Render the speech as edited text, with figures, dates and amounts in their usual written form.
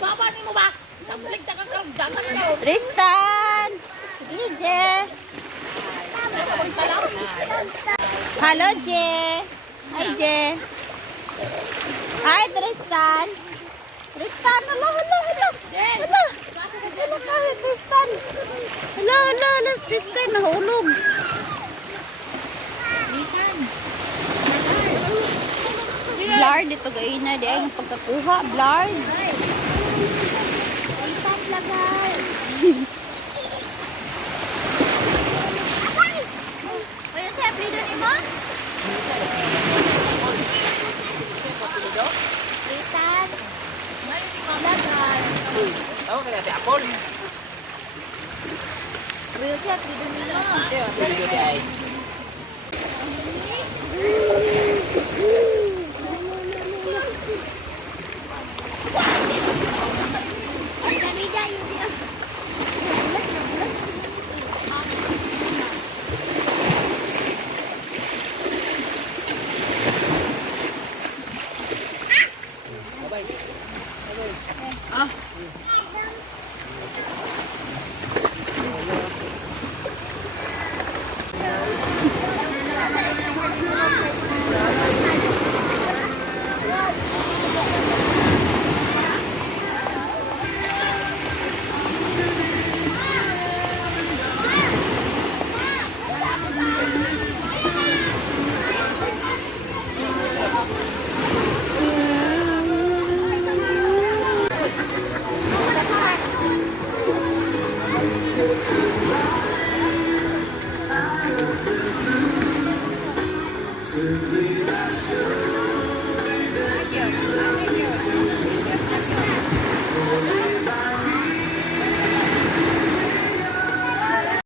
Baba ni mo ba? Sa bulig na kang dagat ka. Tristan! Je! Halo, Je! Hi, Je! Hi, Tristan! Tristan! Hala, hala, hala! Hala! Hala ka, Tristan! Hala, hala, hala! Tristan, nahulog! Blard, ito gayon na. Di ay ng pagkakuha. Blard! Tristan, lagay! Kaya siya, pwede ni mo? Tristan! Lagay. Tahu kena si Apol. Kaya siya, pwede ni mo? Video dia. Simply that surely that you